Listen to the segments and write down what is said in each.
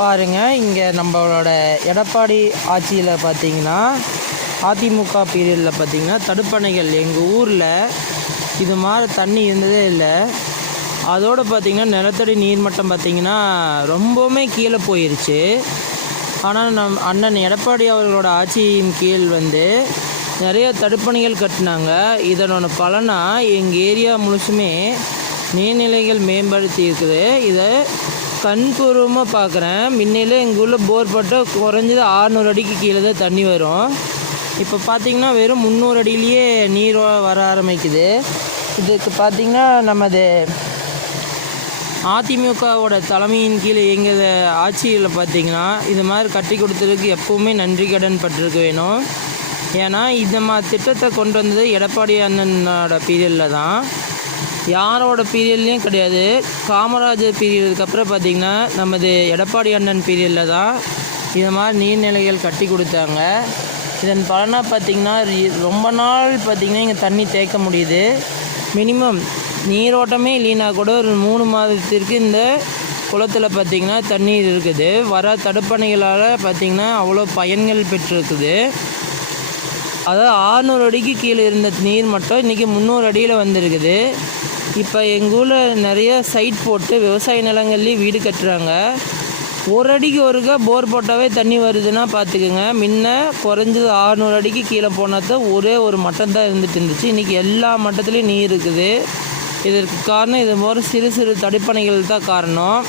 பாருங்கள், இங்கே நம்மளோட எடப்பாடி ஆட்சியில் பார்த்திங்கன்னா, அதிமுக பீரியடில் பார்த்திங்கன்னா தடுப்பணைகள் எங்கள் ஊரில் இது மாதிரி தண்ணி இருந்ததே இல்லை. அதோடு பார்த்திங்கன்னா நிலத்தடி நீர்மட்டம் பார்த்திங்கன்னா ரொம்பவுமே கீழே போயிடுச்சு. ஆனால் அண்ணன் எடப்பாடி அவர்களோட ஆட்சியின் கீழ் நிறைய தடுப்பணைகள் கட்டினாங்க. இதனோட பலனாக எங்கள் ஏரியா முழுசுமே நீர்நிலைகள் மேம்படுத்தி இருக்குது. இதை கண்பூர்வமாக பார்க்குறேன். முன்னையில் எங்கள் ஊரில் போர் போட்டால் குறைஞ்சது 600 அடிக்கு கீழே தான் தண்ணி வரும். இப்போ பார்த்திங்கன்னா வெறும் 300 அடியிலேயே நீர் வர ஆரம்பிக்குது. இதுக்கு பார்த்திங்கன்னா நமது அதிமுகவோட தலைமையின் கீழே எங்கள் ஆட்சியில் பார்த்திங்கன்னா இது மாதிரி கட்டி கொடுத்ததுக்கு எப்போவுமே நன்றி கடன் பட்டிருக்க வேணும். ஏன்னா இந்த மாதிரி திட்டத்தை கொண்டு வந்தது எடப்பாடி அண்ணனோட பீரியடில் தான், யாரோட பீரியட்லேயும் கிடையாது. காமராஜர் பீரியடுக்கு அப்புறம் பார்த்திங்கன்னா நமது எடப்பாடி அண்ணன் பீரியடில் தான் இது மாதிரி நீர்நிலைகள் கட்டி கொடுத்தாங்க. இதன் பலனாக பார்த்திங்கன்னா ரொம்ப நாள் பார்த்திங்கன்னா இங்கே தண்ணி தேக்க முடியுது. மினிமம் நீரோட்டமே இல்லைனா கூட ஒரு 3 மாதத்திற்கு இந்த குளத்தில் பார்த்திங்கன்னா தண்ணீர் இருக்குது. வர தடுப்பணைகளால் பார்த்திங்கன்னா அவ்வளோ பயன்கள் பெற்றிருக்குது. அதாவது 600 அடிக்கு கீழே இருந்த நீர் மட்டும் இன்றைக்கி 300 அடியில் வந்திருக்குது. இப்போ எங்கள் ஊரில் நிறைய சைட் போட்டு விவசாய நிலங்கள்லேயும் வீடு கட்டுறாங்க. 1 அடிக்கு ஒருக்கா போர் போட்டாவே தண்ணி வருதுன்னா பார்த்துக்குங்க. முன்ன குறைஞ்சது 600 அடிக்கு கீழே போனால் தான் ஒரே ஒரு மட்டம் தான் இருந்துச்சு. இன்றைக்கி எல்லா மட்டத்துலேயும் நீர் இருக்குது. இதற்கு காரணம் இது போல் சிறு சிறு தடுப்பணைகள் தான் காரணம்.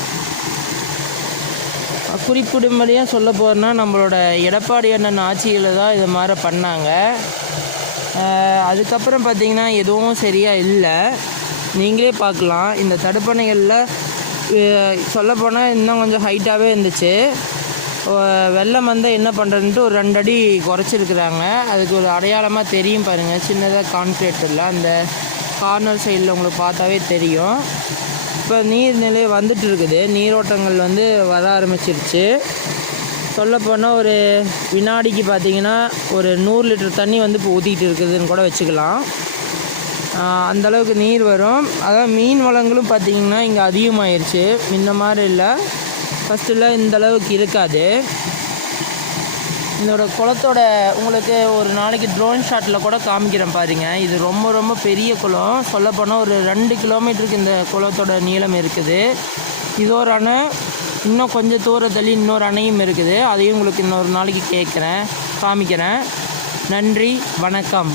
குறிப்பிடும்படியாக சொல்ல போகிறேன்னா நம்மளோட எடப்பாடி அண்ணன் ஆட்சியில் தான் இது மாதிரி பண்ணாங்க. அதுக்கப்புறம் பார்த்திங்கன்னா எதுவும் சரியாக இல்லை. நீங்களே பார்க்கலாம், இந்த தடுப்பணைகளில் சொல்லப்போனால் இன்னும் கொஞ்சம் ஹைட்டாகவே இருந்துச்சு. வெள்ளம் வந்தால் என்ன பண்ணுறதுன்ட்டு ஒரு 2 அடி குறைச்சிருக்குறாங்க. அதுக்கு ஒரு அடையாளமாக தெரியும் பாருங்கள், சின்னதாக கான்க்ரீட்டில் அந்த கார்னர் சைடில் உங்களுக்கு பார்த்தாவே தெரியும். இப்போ நீர்நிலை வந்துட்டு இருக்குது, நீரோட்டங்கள் வர ஆரம்பிச்சிருச்சு. சொல்லப்போனால் ஒரு வினாடிக்கு பார்த்திங்கன்னா ஒரு 100 லிட்டர் தண்ணி இப்போ ஊற்றிக்கிட்டு இருக்குதுன்னு கூட வச்சுக்கலாம். அந்தளவுக்கு நீர் வரும். அதான் மீன் வளங்களும் பார்த்திங்கன்னா இங்கே அதிகமாகிருச்சு. முன்ன மாதிரி இல்லை, ஃபஸ்ட்டில் இந்தளவுக்கு இருக்காது. இதோட குளத்தோட உங்களுக்கு ஒரு நாளைக்கு ட்ரோன் ஷாட்டில் கூட காமிக்கிறேன் பாருங்கள். இது ரொம்ப ரொம்ப பெரிய குளம். சொல்லப்போனால் ஒரு 2 கிலோமீட்டருக்கு இந்த குளத்தோட நீளம் இருக்குது. இதோட அணை இன்னும் கொஞ்சம் தூரத்தள்ளி இன்னொரு அணையும் இருக்குது. அதையும் உங்களுக்கு இன்னொரு நாளைக்கு காமிக்கிறேன். நன்றி, வணக்கம்.